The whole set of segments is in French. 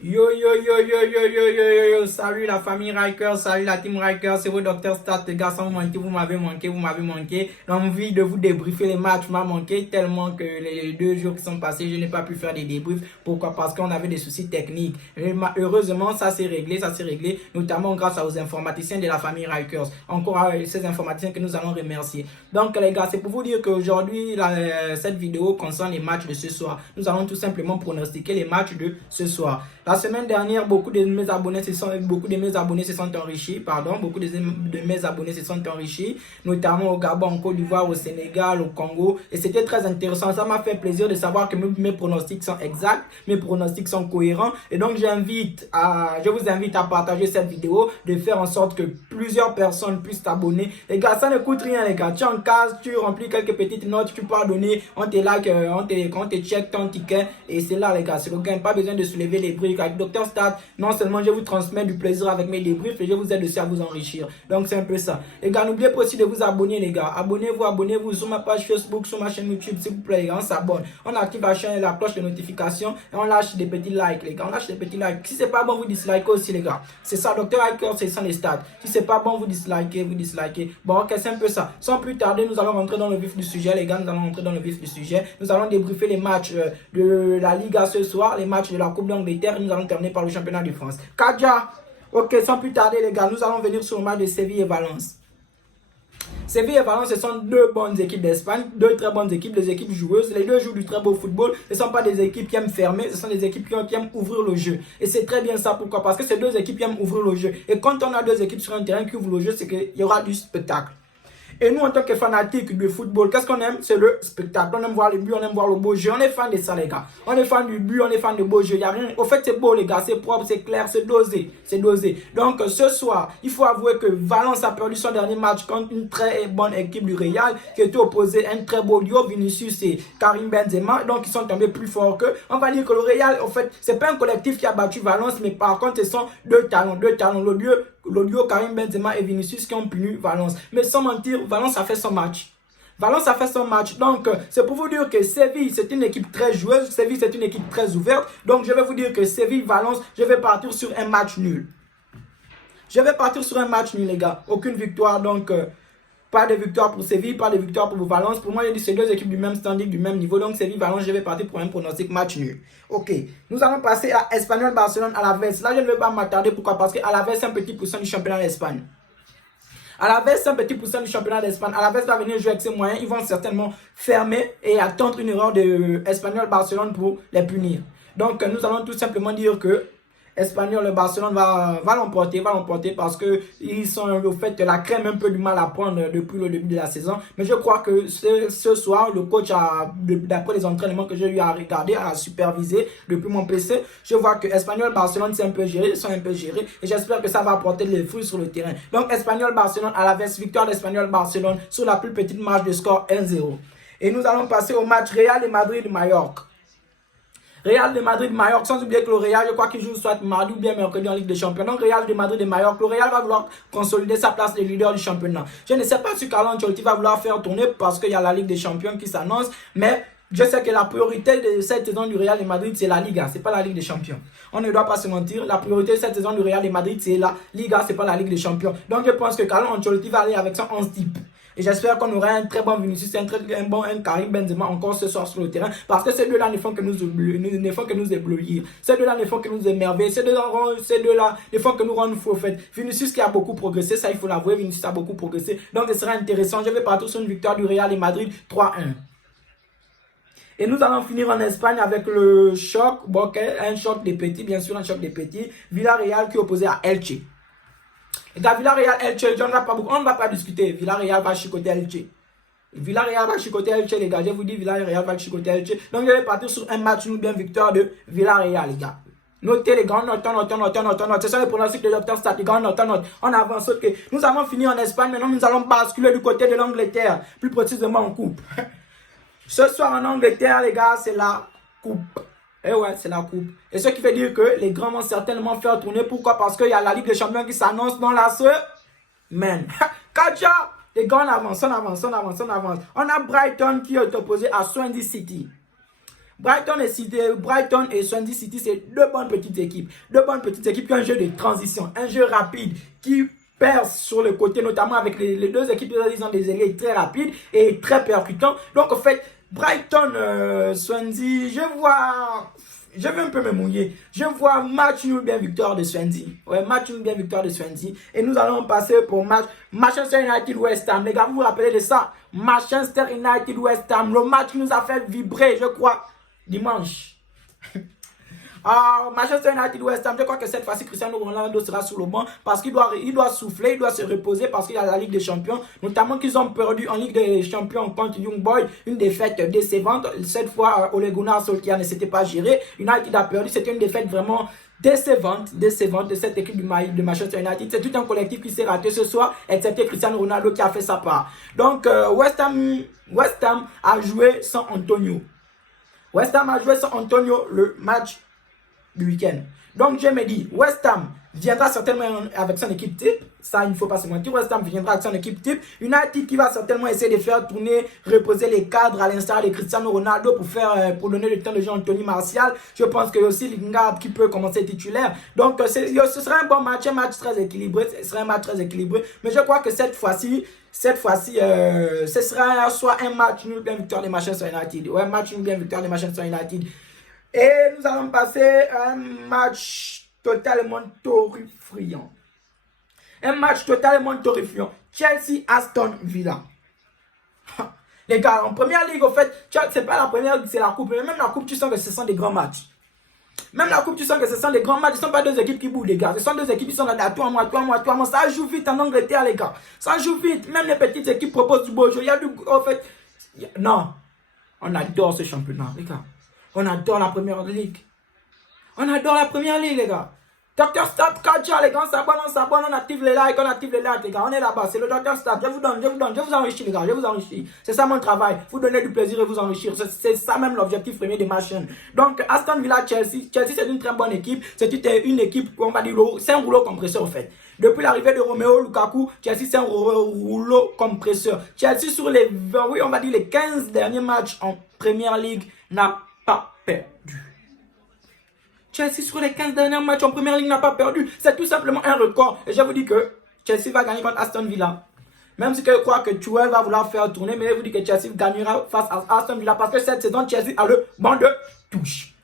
Yo yo yo yo yo yo yo yo yo, salut la famille Riker, salut la team Riker, c'est vos docteurs Stat, les gars, sans vous manquer, vous m'avez manqué, vous m'avez manqué. L'envie de vous débriefer les matchs m'a manqué tellement que les 2 jours qui sont passés, je n'ai pas pu faire des débriefs. Pourquoi? Parce qu'on avait des soucis techniques. Et heureusement, ça s'est réglé, notamment grâce aux informaticiens de la famille Rikers. Encore ces informaticiens que nous allons remercier. Donc les gars, c'est pour vous dire qu'aujourd'hui, cette vidéo concerne les matchs de ce soir. Nous allons tout simplement pronostiquer les matchs de ce soir. La semaine dernière, beaucoup de mes abonnés se sont enrichis, notamment au Gabon, en Côte d'Ivoire, au Sénégal, au Congo. Et c'était très intéressant. Ça m'a fait plaisir de savoir que mes pronostics sont exacts, mes pronostics sont cohérents. Et donc, je vous invite à partager cette vidéo, de faire en sorte que plusieurs personnes puissent t'abonner. Les gars, ça ne coûte rien, les gars. Tu en cases, tu remplis quelques petites notes, tu peux donner, on te like, on te check ton ticket. Et c'est là, les gars, c'est le gain. Pas besoin de soulever les briques. Avec Dr Stat, non seulement je vous transmets du plaisir avec mes débriefs, et je vous aide aussi à vous enrichir. Donc c'est un peu ça. Les gars, n'oubliez pas aussi de vous abonner, les gars. Abonnez-vous sur ma page Facebook, sur ma chaîne YouTube, s'il vous plaît, les gars. On s'abonne. On active la cloche de notification et on lâche des petits likes, les gars. On lâche des petits likes. Si c'est pas bon, vous dislikez aussi, les gars. C'est ça, Dr Hiker, c'est ça les stats. Si c'est pas bon, vous dislikez. Bon, ok, c'est un peu ça. Sans plus tarder, nous allons rentrer dans le vif du sujet, les gars. Nous allons rentrer dans le vif du sujet. Nous allons débriefer les matchs de la Liga ce soir, les matchs de la Coupe d'Angleterre. Nous allons terminer par le championnat de France. Kadja, ok, sans plus tarder, les gars, nous allons venir sur le match de Séville et Valence. Séville et Valence, ce sont 2 bonnes équipes d'Espagne, 2 très bonnes équipes, des équipes joueuses. Les 2 jouent du très beau football. Ce ne sont pas des équipes qui aiment fermer, ce sont des équipes qui aiment ouvrir le jeu. Et c'est très bien ça. Pourquoi? Parce que ces 2 équipes qui aiment ouvrir le jeu. Et quand on a 2 équipes sur un terrain qui ouvrent le jeu, c'est qu'il y aura du spectacle. Et nous, en tant que fanatiques de football, qu'est-ce qu'on aime? C'est le spectacle. On aime voir les buts, on aime voir le beau jeu. On est fan de ça, les gars. On est fan du but, on est fan de beau jeu. Il y a rien. Au fait, c'est beau, les gars. C'est propre, c'est clair, c'est dosé. C'est dosé. Donc, ce soir, il faut avouer que Valence a perdu son dernier match contre une très bonne équipe du Real qui était opposée à un très beau duo, Vinicius et Karim Benzema. Donc, ils sont tombés plus forts qu'eux. On va dire que le Real, en fait, c'est pas un collectif qui a battu Valence, mais par contre, ce sont 2 talents. Le duo Karim Benzema et Vinicius qui ont puni Valence. Mais sans mentir, Valence a fait son match. Donc, c'est pour vous dire que Séville, c'est une équipe très joueuse. Séville, c'est une équipe très ouverte. Donc, je vais vous dire que Séville-Valence, je vais partir sur un match nul. Les gars. Aucune victoire, donc... pas de victoire pour Séville, pas de victoire pour Valence. Pour moi, j'ai dit c'est 2 équipes du même standing, du même niveau. Donc, Séville-Valence, je vais partir pour un pronostic match nul. Ok. Nous allons passer à Espanyol-Barcelone à la Là, je ne vais pas m'attarder. Pourquoi? Parce qu'à la c'est un petit pourcent du championnat d'Espagne. C'est un petit pourcent du championnat d'Espagne. Alaves va venir jouer avec ses moyens. Ils vont certainement fermer et attendre une erreur de Espanyol-Barcelone pour les punir. Donc, nous allons tout simplement dire que Espanyol, le Barcelone va l'emporter parce que ils sont au fait la crème un peu du mal à prendre depuis le début de la saison. Mais je crois que ce soir, le coach d'après les entraînements que j'ai eu à regarder, à superviser depuis mon PC, je vois que Espanyol, Barcelone sont un peu gérés et j'espère que ça va apporter les fruits sur le terrain. Donc Espanyol, Barcelone à la veste, victoire d'Espanyol, Barcelone sur la plus petite marge de score 1-0. Et nous allons passer au match Real de Madrid-Mallorca. Real de Madrid-Mallorca, sans oublier que le Real, je crois qu'il joue soit mardi ou bien mercredi en Ligue des Champions. Donc Real de Madrid et Mallorca, le Real va vouloir consolider sa place de leader du championnat. Je ne sais pas si Carlo Ancelotti va vouloir faire tourner parce qu'il y a la Ligue des Champions qui s'annonce, mais je sais que la priorité de cette saison du Real de Madrid, c'est la Liga, c'est pas la Ligue des Champions. On ne doit pas se mentir, la priorité de cette saison du Real de Madrid, c'est la Liga, c'est pas la Ligue des Champions. Donc je pense que Carlo Ancelotti va aller avec son 11 type. Et j'espère qu'on aura un très bon Vinicius, un Karim Benzema encore ce soir sur le terrain. Parce que ces 2-là ne font que nous éblouir. Ces 2-là ne font que nous émerveiller. Ces deux-là ne font que nous rendre fous au fait. Vinicius qui a beaucoup progressé, ça il faut l'avouer, Vinicius a beaucoup progressé. Donc ce sera intéressant. Je vais partir sur une victoire du Real de Madrid 3-1. Et nous allons finir en Espagne avec le choc, bon, un choc des petits, bien sûr un choc des petits. Villarreal qui est opposé à Elche. Et dans Villarreal, Elche, on ne va pas discuter. Villarreal va chicoter Elche. Les gars. Je vous dis, Villarreal va chicoter Elche. Donc, je vais partir sur un match, nous bien victoire de Villarreal, les gars. Notez les gars, note. C'est ça le pronostic de Dr Stat, les gars, note. On avance, ok. Nous avons fini en Espagne, maintenant nous allons basculer du côté de l'Angleterre. Plus précisément en coupe. Ce soir en Angleterre, les gars, c'est la coupe. Et ouais, c'est la coupe. Et ce qui veut dire que les grands vont certainement faire tourner. Pourquoi? Parce qu'il y a la Ligue des Champions qui s'annonce dans la semaine. Kaja! Les gars, on avance. On a Brighton qui est opposé à Swansea City. Brighton et Swansea City, c'est deux bonnes petites équipes. Deux bonnes petites équipes qui ont un jeu de transition, un jeu rapide qui perce sur le côté, notamment avec les deux équipes, ils ont des ailiers très rapides et très percutants. Donc, en fait, Brighton, Swansea, je vais un peu me mouiller. Je vois match nul bien victoire de Swansea. Ouais, match nul bien victoire de Swansea. Et nous allons passer pour match Manchester United West Ham. Les gars, vous vous rappelez de ça? Manchester United West Ham. Le match nous a fait vibrer, je crois, dimanche. Manchester United West Ham, je crois que cette fois-ci Cristiano Ronaldo sera sur le banc parce qu'il doit souffler, il doit se reposer parce qu'il y a la Ligue des Champions, notamment qu'ils ont perdu en Ligue des Champions contre Young Boys, une défaite décevante. Cette fois, Ole Gunnar Solskjaer ne s'était pas géré. United a perdu, c'était une défaite vraiment décevante de cette équipe de Manchester United. C'est tout un collectif qui s'est raté ce soir, excepté Cristiano Ronaldo qui a fait sa part. Donc, West Ham a joué sans Antonio. West Ham a joué sans Antonio le match du week-end. Donc, je me dis, West Ham viendra certainement avec son équipe type. Ça, il ne faut pas se mentir. West Ham viendra avec son équipe type. United qui va certainement essayer de faire tourner, reposer les cadres à l'instar de Cristiano Ronaldo pour donner le temps de jeu à Anthony Martial. Je pense que aussi Lingard qui peut commencer titulaire. Donc, ce sera un bon match, un match très équilibré. Ce sera un match très équilibré. Mais je crois que cette fois-ci, ce sera soit un match nul bien victoire de Manchester United. Ouais, un match nul bien victoire de Manchester United. Et nous allons passer à un match totalement torrifiant. Un match totalement torrifiant. Chelsea-Aston Villa. Les gars, en première ligue, en fait, c'est pas la première ligue, c'est la coupe. Mais même la coupe, tu sens que ce sont des grands matchs. Même la coupe, tu sens que ce sont des grands matchs. Ce ne sont pas deux équipes qui bougent, les gars. Ce sont deux équipes qui sont là, toi, moi. Ça joue vite en Angleterre, les gars. Ça joue vite. Même les petites équipes proposent du beau jeu. Il y a du... En fait... Non. On adore ce championnat, les gars. On adore la première ligue. On adore la première ligue, les gars. Dr. Stat, Kaja, les gars, on s'abonne, on active les likes, les gars. On est là-bas. C'est le Dr. Stat. Je vous enrichis, les gars. Je vous enrichis. C'est ça mon travail. Vous donner du plaisir et vous enrichir. C'est ça même l'objectif premier de ma chaîne. Donc, Aston Villa, Chelsea. Chelsea, c'est une très bonne équipe. C'est une équipe, on va dire, c'est un rouleau compresseur, en fait. Depuis l'arrivée de Romeo Lukaku, Chelsea, c'est un rouleau compresseur. Chelsea, sur les 15 derniers matchs en Premier League, n'a pas perdu. Chelsea sur les 15 derniers matchs en Première Ligue n'a pas perdu. C'est tout simplement un record. Et je vous dis que Chelsea va gagner contre Aston Villa. Même si je crois que Tuchel va vouloir faire tourner, mais je vous dis que Chelsea gagnera face à Aston Villa parce que cette saison, Chelsea a le banc de touche.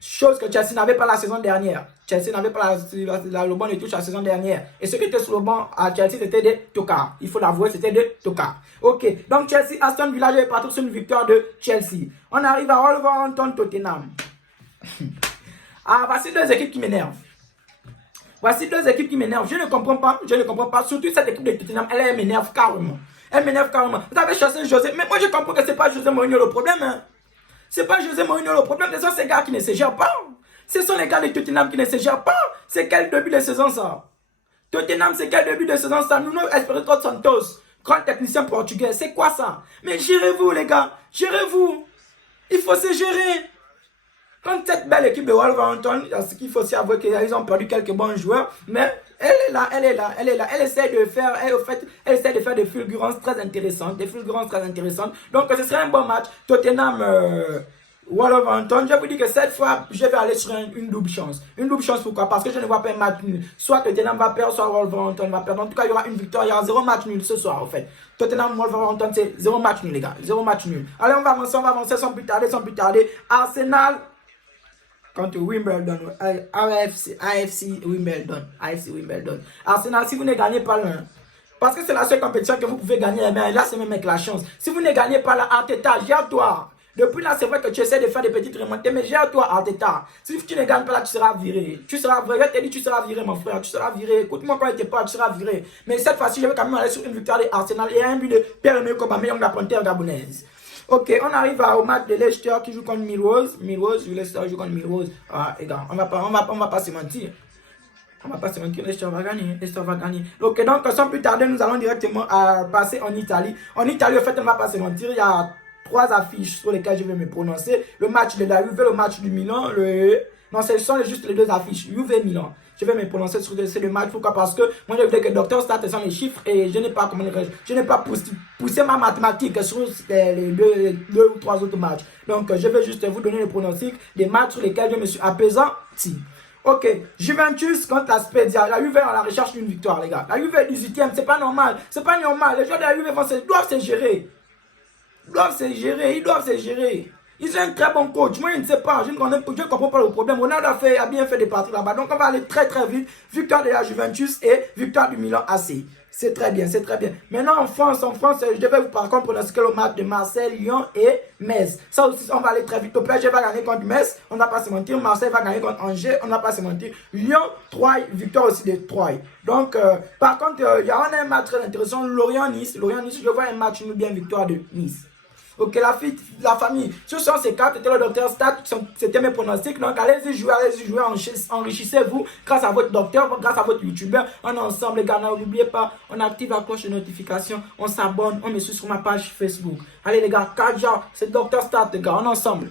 Chose que Chelsea n'avait pas la saison dernière. Chelsea n'avait pas le banc de touche la saison dernière. Et ceux qui étaient sur le banc à Chelsea, c'était des tocards. Il faut l'avouer, c'était des tocards. Ok, donc Chelsea, Aston Villa, je vais partir sur une victoire de Chelsea. On arrive à Wolverhampton, Tottenham. Voici deux équipes qui m'énervent. Je ne comprends pas. Surtout cette équipe de Tottenham, elle m'énerve carrément. Vous avez chassé José, mais moi je comprends que c'est pas José Mourinho le problème. Hein. C'est pas José Mourinho le problème. Ce sont ces gars qui ne se gèrent pas. Ce sont les gars de Tottenham qui ne se gèrent pas. C'est quel début de saison ça? Tottenham, c'est quel début de saison ça? Nuno Espirito Santos, grand technicien portugais, c'est quoi ça? Mais gérez-vous les gars, gérez-vous. Il faut se gérer. Quand cette belle équipe de Wolverhampton, ce qu'il faut aussi avouer qu'ils ont perdu quelques bons joueurs, mais elle est là. Elle essaie de faire des fulgurances très intéressantes, Donc ce serait un bon match. Tottenham, Wolverhampton, je vous dis que cette fois, je vais aller sur une double chance. Une double chance, pourquoi? Parce que je ne vois pas un match nul. Soit Tottenham va perdre, soit Wolverhampton va perdre. En tout cas, il y aura une victoire, il y aura 0 match nul ce soir, en fait. Tottenham, Wolverhampton, c'est 0 match nul, les gars. 0 match nul. Allez, on va avancer sans plus tarder. Arsenal contre Wimbledon, AFC Wimbledon. Arsenal, si vous ne gagnez pas là, parce que c'est la seule compétition que vous pouvez gagner, mais là c'est même avec la chance. Si vous ne gagnez pas là, Arteta, gère-toi. Depuis là, c'est vrai que tu essaies de faire des petites remontées, mais gère-toi, Arteta. Si tu ne gagnes pas là, tu seras viré. Je te dis, tu seras viré, mon frère. Tu seras viré. Écoute-moi quand il était pas, tu seras viré. Mais cette fois-ci, je vais quand même aller sur une victoire de Arsenal et un but de Pierre-Emerick Aubameyang, la panthère gabonaise. Ok, on arrive au match de Leicester qui joue contre Millwall. Leicester joue contre Millwall. Les gars, on va pas se mentir. Leicester va gagner. Ok, donc sans plus tarder, nous allons directement passer en Italie. En Italie, en fait, on va pas se mentir, il y a 3 affiches sur lesquelles je vais me prononcer. Le match de la Juve, le match du Milan Non, ce sont juste les deux affiches. Juve Milan. Je vais me prononcer sur le match. Pourquoi? Parce que moi, je veux que Docteur Stat sont les chiffres et je n'ai pas, je n'ai pas poussé ma mathématique sur les deux ou trois autres matchs. Donc, je vais juste vous donner le pronostic des matchs sur lesquels je me suis apaisanti. Ok, Juventus contre la Spezia. La Juve est à la recherche d'une victoire, les gars. La Juve est 18e, c'est pas normal. C'est pas normal. Les joueurs de la Juve doivent se gérer. Ils doivent se gérer. Ils ont un très bon coach. Moi, je ne sais pas. Je ne comprends pas le problème. Ronaldo a bien fait des parties là-bas. Donc, on va aller très très vite. Victoire de la Juventus et victoire du Milan AC. C'est très bien, c'est très bien. Maintenant, en France, je devais vous par contre pronostiquer le match de Marseille, Lyon et Metz. Ça aussi, on va aller très vite. Le PSG va gagner contre Metz. On ne va pas se mentir. Marseille va gagner contre Angers. On ne va pas se mentir. Lyon, Troyes, victoire aussi de Troyes. Donc, par contre, il y a un match très intéressant. Lorient-Nice. Lorient-Nice, je vois un match, une bien victoire de Nice. Ok, la famille. Ce sont ces quatre, c'était le docteur Stat, c'était mes pronostics. Donc, allez-y jouer, enrichissez-vous grâce à votre docteur, grâce à votre youtubeur. On est ensemble, les gars. N'oubliez pas, on active la cloche de notification, on s'abonne, on me suit sur ma page Facebook. Allez, les gars, Kaja, c'est docteur Stat, les gars, on est ensemble.